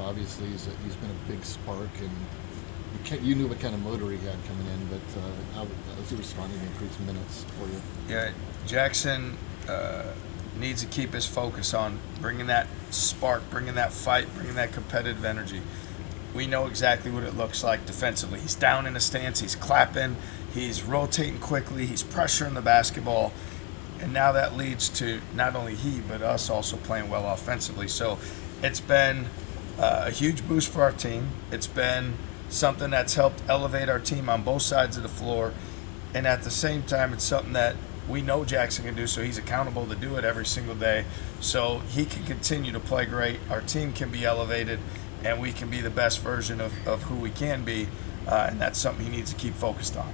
Obviously, he's been a big spark, and you knew what kind of motor he had coming in. But how's he responding to increased minutes for you? Yeah, Jackson needs to keep his focus on bringing that spark, bringing that fight, bringing that competitive energy. We know exactly what it looks like defensively. He's down in a stance, he's clapping, he's rotating quickly, he's pressuring the basketball, and now that leads to not only he but us also playing well offensively. So it's been a huge boost for our team. It's been something that's helped elevate our team on both sides of the floor, and at the same time, it's something that we know Jackson can do, so he's accountable to do it every single day. So he can continue to play great. Our team can be elevated, and we can be the best version of who we can be, and that's something he needs to keep focused on.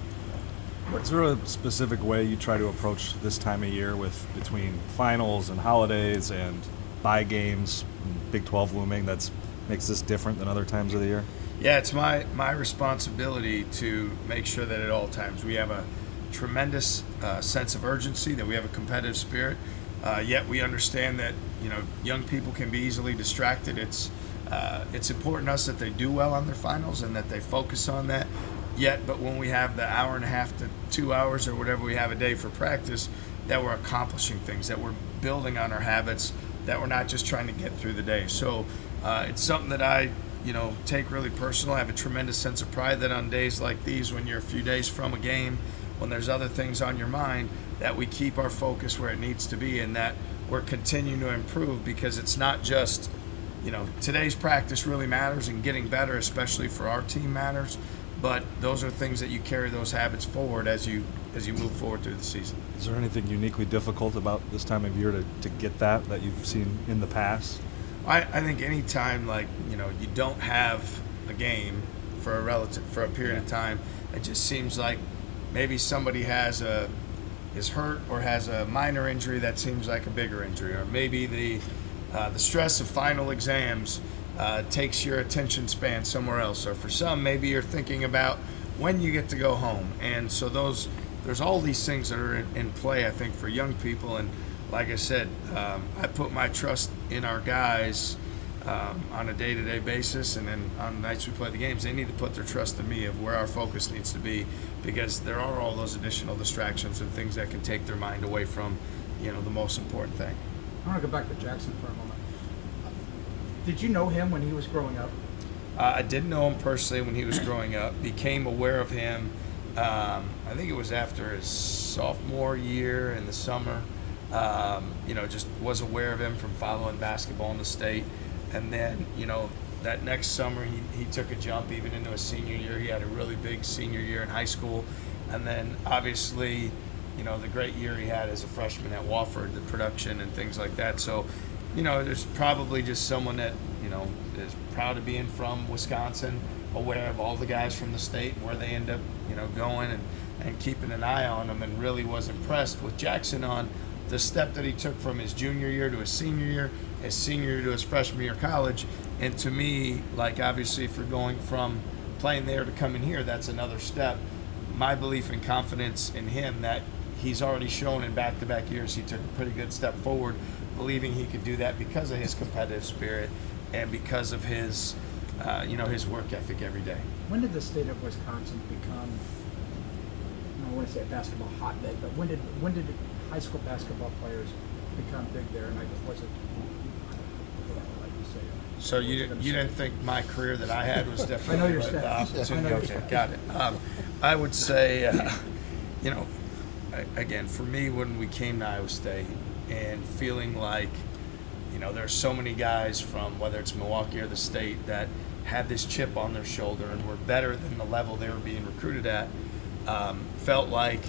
Is there a specific way you try to approach this time of year between finals and holidays and bye games, and Big 12 looming, that makes this different than other times of the year? Yeah, it's my responsibility to make sure that at all times we have a tremendous sense of urgency, that we have a competitive spirit, yet we understand that young people can be easily distracted. It's important to us that they do well on their finals and that they focus on that. But when we have the hour and a half to 2 hours or whatever we have a day for practice, that we're accomplishing things, that we're building on our habits, that we're not just trying to get through the day. So it's something that I take really personal. I have a tremendous sense of pride that on days like these, when you're a few days from a game, when there's other things on your mind, that we keep our focus where it needs to be, and that we're continuing to improve, because it's not just today's practice really matters, and getting better, especially for our team, matters, but those are things that you carry those habits forward as you move forward through the season. Is there anything uniquely difficult about this time of year to get that you've seen in the past? I think any time you don't have a game for a period of time, it just seems like maybe somebody is hurt or has a minor injury that seems like a bigger injury, or maybe the stress of final exams takes your attention span somewhere else, or for some maybe you're thinking about when you get to go home, and so there's all these things that are in play, I think, for young people. And like I said, I put my trust in our guys on a day-to-day basis, and then on the nights we play the games, they need to put their trust in me of where our focus needs to be, because there are all those additional distractions and things that can take their mind away from the most important thing. I want to go back to Jackson for a moment. Did you know him when he was growing up? I didn't know him personally when he was growing up. Became aware of him, I think it was after his sophomore year in the summer. Just was aware of him from following basketball in the state. And then, that next summer he took a jump even into his senior year. He had a really big senior year in high school. And then obviously, the great year he had as a freshman at Wofford, the production and things like that. So, there's probably just someone that, is proud of being from Wisconsin, aware of all the guys from the state and where they end up, going, and keeping an eye on them, and really was impressed with Jackson on the step that he took from his junior year to his senior year to his freshman year of college. And to me, obviously, if you're going from playing there to coming here, that's another step. My belief and confidence in him, that he's already shown in back-to-back years he took a pretty good step forward, believing he could do that because of his competitive spirit and because of his his work ethic every day. When did the state of Wisconsin become, I want to say a basketball hotbed, but when did high school basketball players become big there? And was it, like you say? So you didn't think my career that I had was definitely I know your the stats. opportunity. Okay, got it. I would say, again, for me, when we came to Iowa State and feeling like, there's so many guys from whether it's Milwaukee or the state that had this chip on their shoulder and were better than the level they were being recruited at, felt like,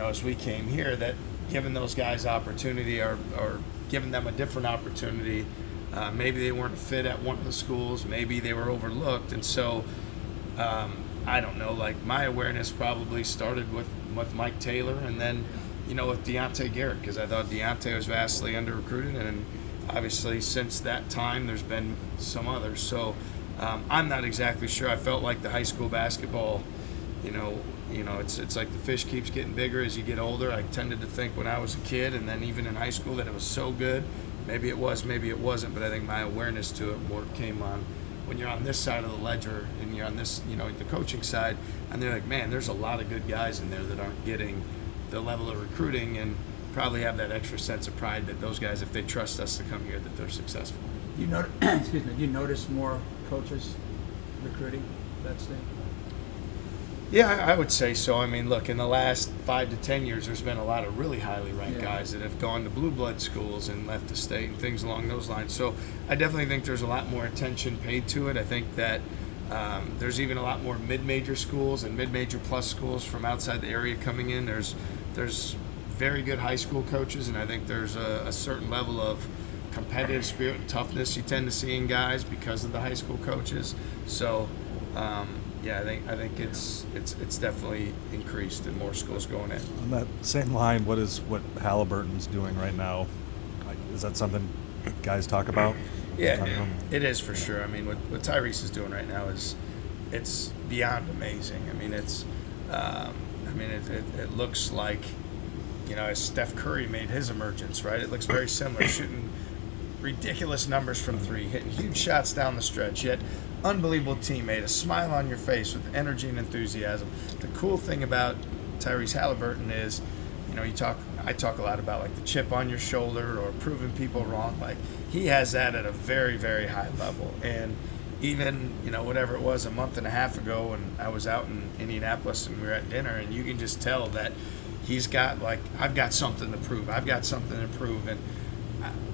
as we came here, that giving those guys opportunity or giving them a different opportunity, maybe they weren't fit at one of the schools, maybe they were overlooked. And so, I don't know, my awareness probably started with Mike Taylor, and then, with Deontay Garrett, because I thought Deontay was vastly under-recruited, and obviously since that time there's been some others. So I'm not exactly sure. I felt like the high school basketball, it's like the fish keeps getting bigger as you get older. I tended to think when I was a kid and then even in high school that it was so good maybe it was, maybe it wasn't, but I think my awareness to it more came on when you're on this side of the ledger and you're on this, the coaching side, and they're like, man, there's a lot of good guys in there that aren't getting the level of recruiting, and probably have that extra sense of pride that those guys, if they trust us to come here, that they're successful. Do you notice, excuse me, do you notice more coaches recruiting that state? Yeah, I would say so. I mean, look, in the last 5 to 10 years, there's been a lot of really highly ranked guys that have gone to blue blood schools and left the state and things along those lines. So I definitely think there's a lot more attention paid to it. I think that there's even a lot more mid-major schools and mid-major plus schools from outside the area coming in. There's very good high school coaches, and I think there's a certain level of competitive spirit and toughness you tend to see in guys because of the high school coaches. So yeah, I think it's definitely increased and more schools going in. On that same line, what Haliburton's doing right now? Is that something guys talk about? Yeah, it is for sure. I mean, what Tyrese is doing right now it's beyond amazing. I mean, it looks like, as Steph Curry made his emergence, right? It looks very similar, shooting ridiculous numbers from three, hitting huge shots down the stretch, yet unbelievable teammate, a smile on your face with energy and enthusiasm. The cool thing about Tyrese Haliburton is, I talk a lot about like the chip on your shoulder or proving people wrong. Like, he has that at a very, very high level. And even, whatever it was a month and a half ago when I was out in Indianapolis and we were at dinner, and you can just tell that he's got, like, I've got something to prove. I've got something to prove. And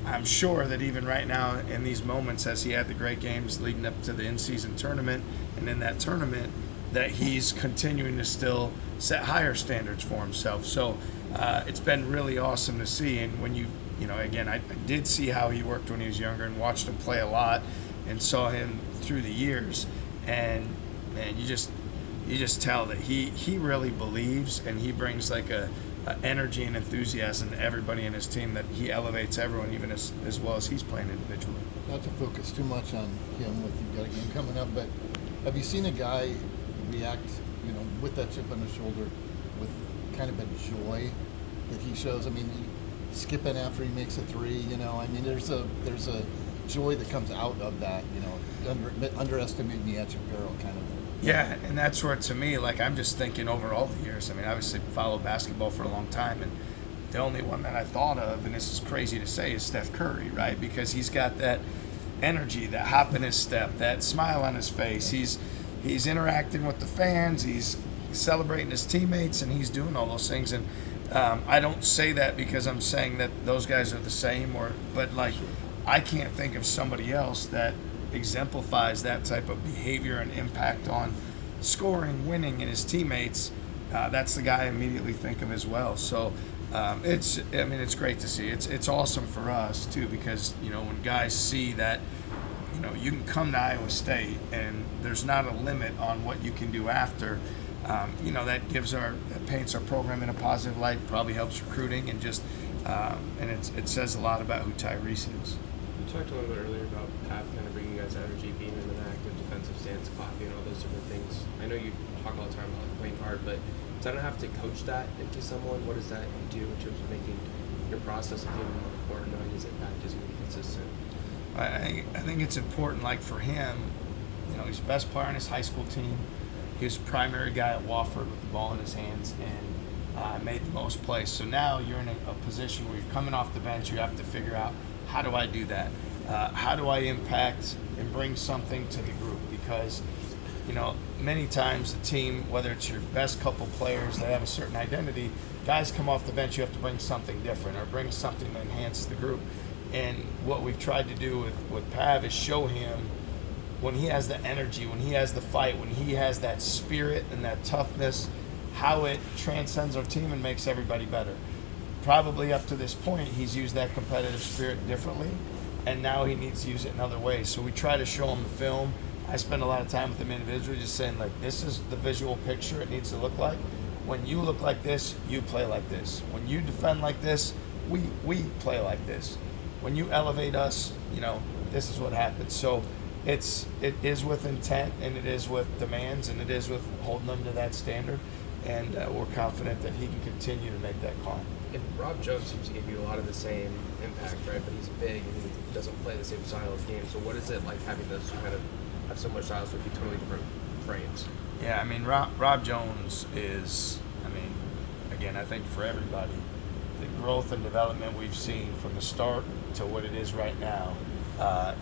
I'm sure that even right now in these moments, as he had the great games leading up to the in-season tournament, and in that tournament, that he's continuing to still set higher standards for himself. So it's been really awesome to see. And when again, I did see how he worked when he was younger and watched him play a lot and saw him through the years. And man, you just tell that he really believes, and he brings like a energy and enthusiasm to everybody in his team that he elevates everyone, even as well as he's playing individually. Not to focus too much on him with you've got a game coming up, but have you seen a guy react, with that chip on his shoulder, with kind of a joy that he shows? I mean, skipping after he makes a three, I mean, there's a joy that comes out of that, underestimate me at your peril kind of. Yeah, and that's where, to me, like, I'm just thinking over all the years. I mean, obviously followed basketball for a long time, and the only one that I thought of, and this is crazy to say, is Steph Curry, right? Because he's got that energy, that hop in his step, that smile on his face. He's interacting with the fans, he's celebrating his teammates, and he's doing all those things. And I don't say that because I'm saying that those guys are the same, but like, I can't think of somebody else that exemplifies that type of behavior and impact on scoring, winning, and his teammates. That's the guy I immediately think of as well. So it's great to see. It's awesome for us too, because when guys see that you can come to Iowa State and there's not a limit on what you can do after. That paints our program in a positive light. Probably helps recruiting, and just and it says a lot about who Tyrese is. You talked a little bit earlier about Pav kind of bringing you guys energy, being in an active defensive stance, clapping, all those different things. I know you talk all the time about playing hard, but does that have to coach that into someone? What does that do in terms of making your process of being on the court, knowing his impact is going to be consistent? I think it's important, like for him, he's the best player on his high school team. He was the primary guy at Wofford with the ball in his hands, and made the most plays. So now you're in a position where you're coming off the bench. You have to figure out, how do I do that? How do I impact and bring something to the group? Because, many times the team, whether it's your best couple players that have a certain identity, guys come off the bench, you have to bring something different or bring something to enhance the group. And what we've tried to do with Pav is show him when he has the energy, when he has the fight, when he has that spirit and that toughness, how it transcends our team and makes everybody better. Probably up to this point, he's used that competitive spirit differently, and now he needs to use it in other ways. So we try to show him the film. I spend a lot of time with him individually, just saying, like, this is the visual picture it needs to look like. When you look like this, you play like this. When you defend like this, we play like this. When you elevate us, this is what happens. So it is with intent, and it is with demands, and it is with holding them to that standard. And we're confident that he can continue to make that climb. And Rob Jones seems to give you a lot of the same impact, right? But he's big and he doesn't play the same style of game. So what is it like having those two kind of have so much styles with totally different frames? Yeah, I mean, Rob Jones is, I mean, again, I think for everybody, the growth and development we've seen from the start to what it is right now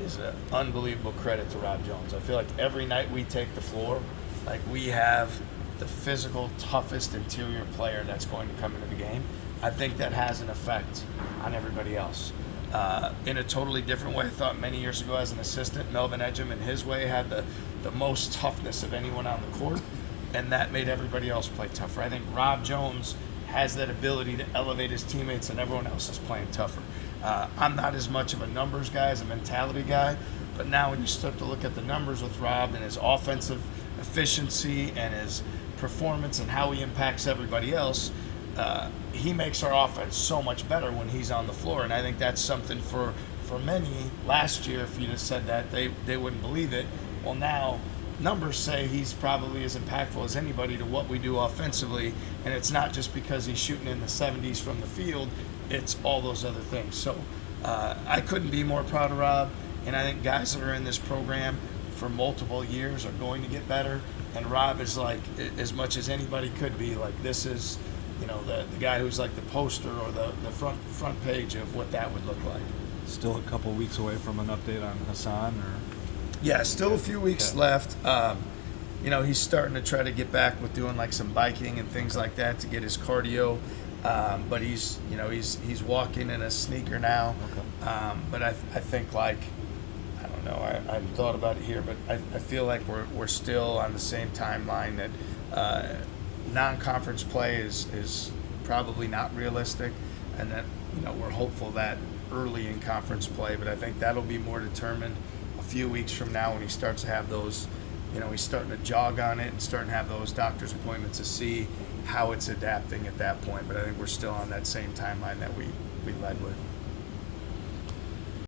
is an unbelievable credit to Rob Jones. I feel like every night we take the floor, like we have the physical, toughest interior player that's going to come into the game. I think that has an effect on everybody else. In a totally different way, I thought many years ago as an assistant, Melvin Edgem in his way had the most toughness of anyone on the court, and that made everybody else play tougher. I think Rob Jones has that ability to elevate his teammates, and everyone else is playing tougher. I'm not as much of a numbers guy as a mentality guy, but now when you start to look at the numbers with Rob and his offensive efficiency and his performance and how he impacts everybody else, he makes our offense so much better when he's on the floor. And I think that's something for many last year, if you'd have said that, they wouldn't believe it. Well, now numbers say he's probably as impactful as anybody to what we do offensively, and it's not just because he's shooting in the 70s from the field, it's all those other things. So I couldn't be more proud of Rob, and I think guys that are in this program for multiple years are going to get better, and Rob is like, as much as anybody could be, like this is, you know, the guy who's like the poster or the front page of what that would look like. Still a couple weeks away from an update on Hason, or? Yeah, still a few weeks left. You know, he's starting to try to get back with doing like some biking and things like that to get his cardio. But he's walking in a sneaker now. But I think, like, I don't know, I hadn't thought about it here, but I feel like we're still on the same timeline that non-conference play is probably not realistic, and that, you know, we're hopeful that early in conference play, but I think that'll be more determined a few weeks from now when he starts to have those, you know, he's starting to jog on it and starting to have those doctor's appointments to see how it's adapting at that point. But I think we're still on that same timeline that we led with.